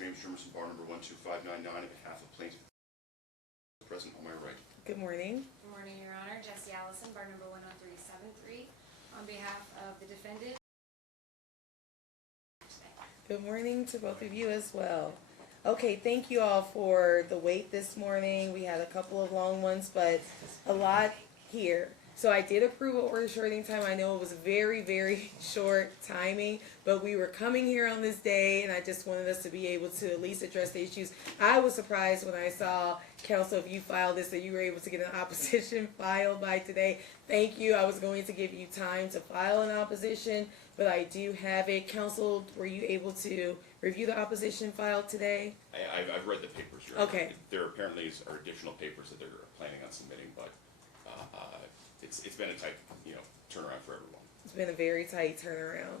your name is Jimmerson, bar number 12599, on behalf of plaintiff. Present on my right. Good morning. Good morning, Your Honor. Jesse Allison, bar number 10373, on behalf of the defendant. Good morning to both of you as well. Okay, thank you all for the wait this morning. We had a couple of long ones, but a lot here. So I did approve an order shorting time. I know it was very, very short timing, but we were coming here on this day, and I just wanted us to be able to at least address the issues. I was surprised when I saw, counsel, if you filed this, that you were able to get an opposition filed by today. Thank you. I was going to give you time to file an opposition, but I do have it. Counsel, were you able to review the opposition filed today? I've read the papers, Your Honor. Okay. There apparently are additional papers that they're planning on submitting, but it's been a tight, turnaround for everyone. It's been a very tight turnaround.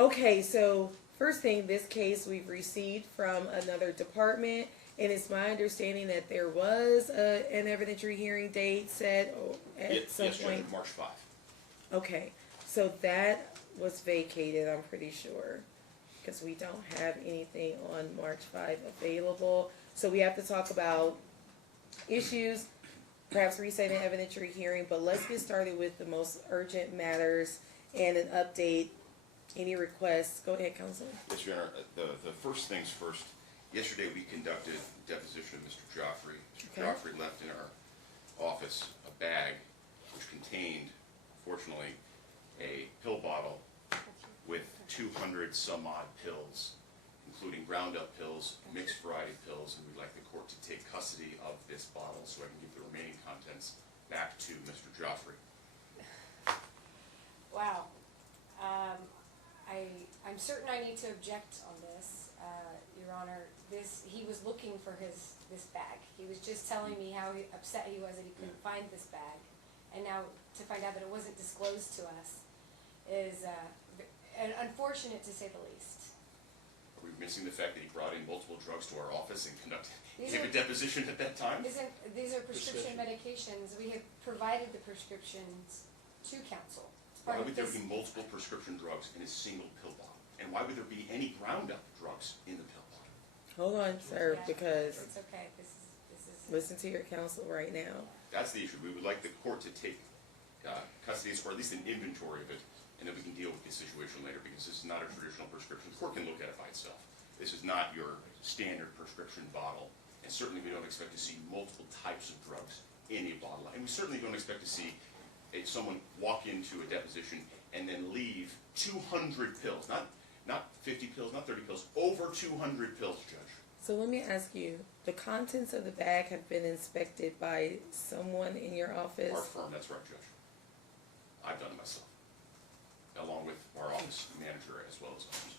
Okay, so first thing, this case we've received from another department, and it's my understanding that there was an evidentiary hearing date set at some point. Yes, March 5. Okay, so that was vacated, I'm pretty sure, because we don't have anything on March 5 available. So we have to talk about issues, perhaps resetting an evidentiary hearing, but let's get started with the most urgent matters and an update. Any requests? Go ahead, counsel. Yes, Your Honor. The first things first. Yesterday we conducted a deposition of Mr. Joffrey. Mr. Joffrey left in our office a bag which contained, fortunately, a pill bottle with 200 some odd pills, including ground up pills, mixed variety pills, and we'd like the court to take custody of this bottle so I can give the remaining contents back to Mr. Joffrey. Wow. I'm certain I need to object on this, Your Honor. He was looking for this bag. He was just telling me how upset he was that he couldn't find this bag, and now to find out that it wasn't disclosed to us is unfortunate, to say the least. Are we missing the fact that he brought in multiple drugs to our office and gave a deposition at that time? These are prescription medications. We have provided the prescriptions to counsel. Why would there be multiple prescription drugs in a single pill bottle? And why would there be any ground up drugs in the pill bottle? Hold on, sir, because it's okay. This is listen to your counsel right now. That's the issue. We would like the court to take custody, or at least an inventory of it, and then we can deal with the situation later, because this is not a traditional prescription. The court can look at it by itself. This is not your standard prescription bottle, and certainly we don't expect to see multiple types of drugs in a bottle. And we certainly don't expect to see someone walk into a deposition and then leave 200 pills, not 50 pills, not 30 pills, over 200 pills, Judge. So let me ask you, the contents of the bag have been inspected by someone in your office? Our firm, that's right, Judge. I've done it myself, along with our office manager as well as others.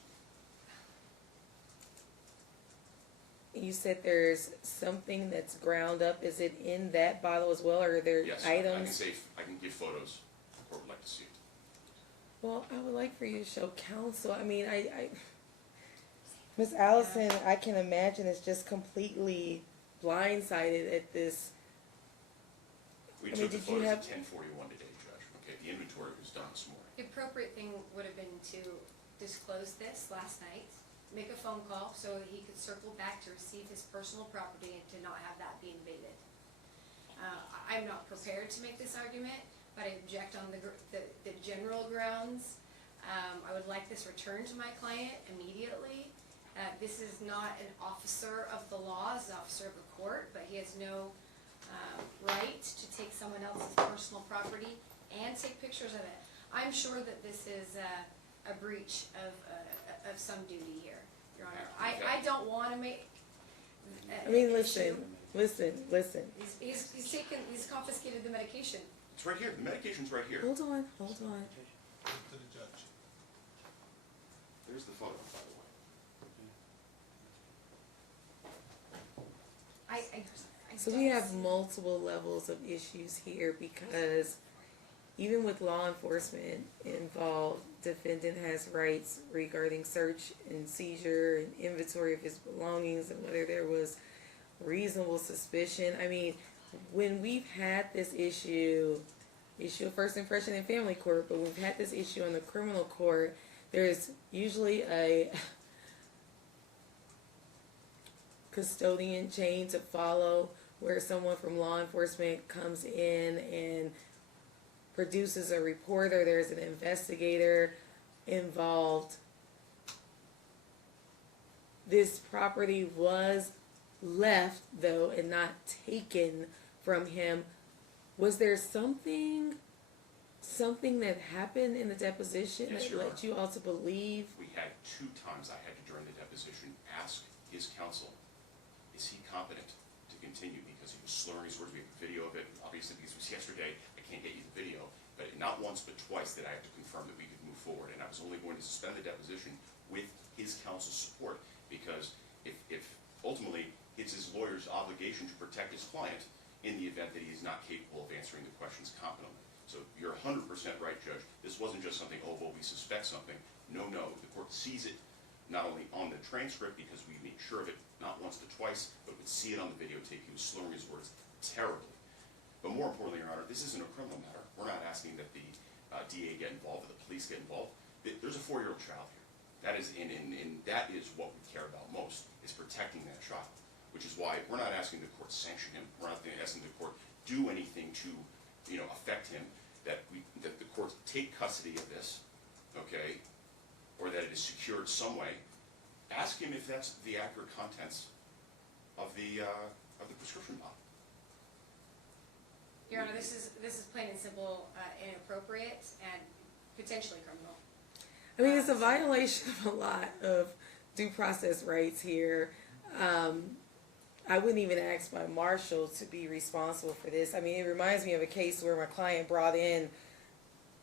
You said there's something that's ground up. Is it in that bottle as well, or are there items? Yes, I can give photos. The court would like to see it. Well, I would like for you to show counsel. I mean, Ms. Allison, I can imagine is just completely blindsided at this. We took the photos at 10:41 today, Judge. Okay, the inventory was done this morning. The appropriate thing would have been to disclose this last night, make a phone call so that he could circle back to receive his personal property and to not have that be invaded. I'm not prepared to make this argument, but I object on the general grounds. I would like this returned to my client immediately. This is not an officer of the law, it's an officer of the court, but he has no right to take someone else's personal property and take pictures of it. I'm sure that this is a breach of some duty here, Your Honor. I don't want to make. I mean, listen. He's confiscated the medication. It's right here. The medication's right here. Hold on. To the judge. There's the photo, by the way. So we have multiple levels of issues here, because even with law enforcement involved, defendant has rights regarding search and seizure and inventory of his belongings and whether there was reasonable suspicion. I mean, when we've had this issue of first impression in family court, but we've had this issue in the criminal court, there's usually custodian chain to follow where someone from law enforcement comes in and produces a report or there's an investigator involved. This property was left though and not taken from him. Was there something that happened in the deposition Yes, that Your led Honor. you all to believe? We had 2 times I had to, during the deposition, ask his counsel, is he competent to continue? Because he was slurring his words. We have a video of it. Obviously, because it was yesterday, I can't get you the video. But not once, but twice did I have to confirm that we could move forward. And I was only going to suspend the deposition with his counsel's support. Because if ultimately it's his lawyer's obligation to protect his client in the event that he is not capable of answering the questions competently. So you're 100% right, Judge. This wasn't just something, oh, well, we suspect something. No, the court sees it not only on the transcript because we made sure of it not once but twice, but would see it on the videotape. He was slurring his words terribly. But more importantly, Your Honor, this isn't a criminal matter. We're not asking that the DA get involved or the police get involved. There's a 4-year-old child here. That is, and that is what we care about most, is protecting that child. Which is why we're not asking the court sanction him. We're not asking the court do anything to, affect him. That the court take custody of this, okay, or that it is secured some way. Ask him if that's the accurate contents of the prescription bottle. Your Honor, this is plain and simple inappropriate and potentially criminal. I mean, it's a violation of a lot of due process rights here. I wouldn't even ask my marshal to be responsible for this. I mean, it reminds me of a case where my client brought in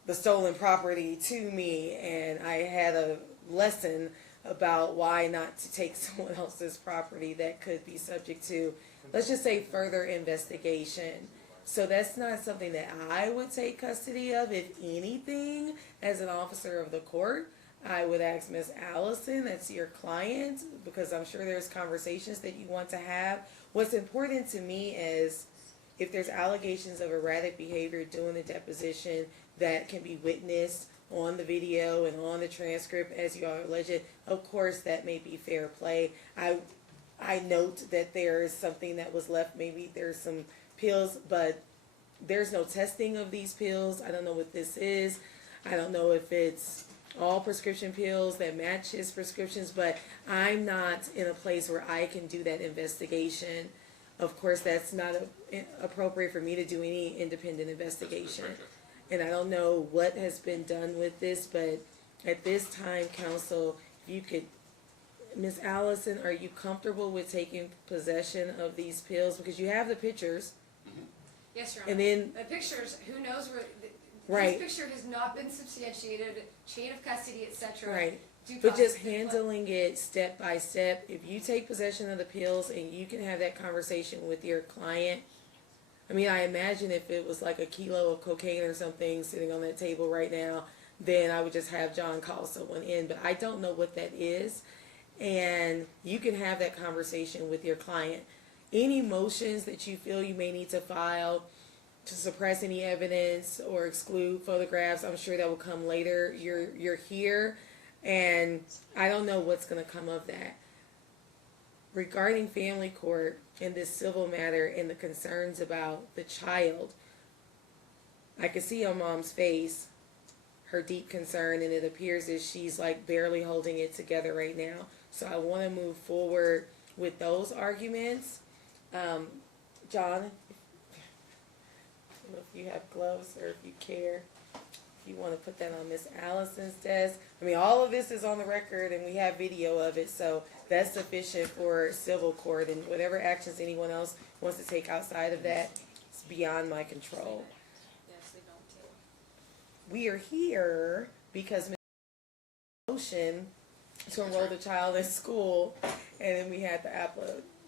the stolen property to me, and I had a lesson about why not to take someone else's property that could be subject to, let's just say, further investigation. So that's not something that I would take custody of. If anything, as an officer of the court, I would ask Ms. Allison, that's your client, because I'm sure there's conversations that you want to have. What's important to me is if there's allegations of erratic behavior during the deposition that can be witnessed on the video and on the transcript as you are alleged, of course that may be fair play. I note that there is something that was left, maybe there's some pills, but there's no testing of these pills. I don't know what this is. I don't know if it's all prescription pills that match his prescriptions, but I'm not in a place where I can do that investigation. Of course, that's not appropriate for me to do any independent investigation. That's right, Judge. And I don't know what has been done with this, but at this time, counsel, if you could, Ms. Allison, are you comfortable with taking possession of these pills? Because you have the pictures. Yes, Your Honor. And then, The pictures, who knows where, right, this picture has not been substantiated, chain of custody, etc. right. Due But process just been handling it step by step. If you take possession of the pills and you can have that conversation with your client, I mean, I imagine if it was like a kilo of cocaine or something sitting on that table right now, then I would just have John call someone in. But I don't know what that is. And you can have that conversation with your client. Any motions that you feel you may need to file to suppress any evidence or exclude photographs, I'm sure that will come later. You're here, and I don't know what's going to come of that. Regarding family court in this civil matter and the concerns about the child, I can see on Mom's face her deep concern, and it appears as she's like barely holding it together right now. So I want to move forward with those arguments. John, if you have gloves or if you care, if you want to put that on Miss Allison's desk. I mean, all of this is on the record and we have video of it, so that's sufficient for civil court, and whatever actions anyone else wants to take outside of that, it's beyond my control. Yes, they don't too. We are here because Ms. motion to enroll the child in school, and then we had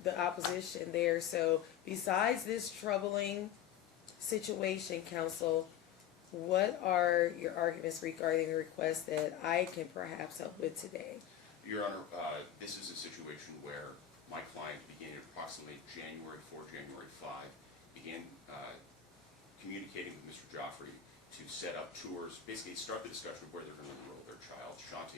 the opposition there. So besides this troubling situation, counsel, what are your arguments regarding the request that I can perhaps help with today? Your Honor, this is a situation where my client began approximately January 4, January 5, began communicating with Mr. Joffrey to set up tours, basically start the discussion of where they're going to enroll their child. Shanti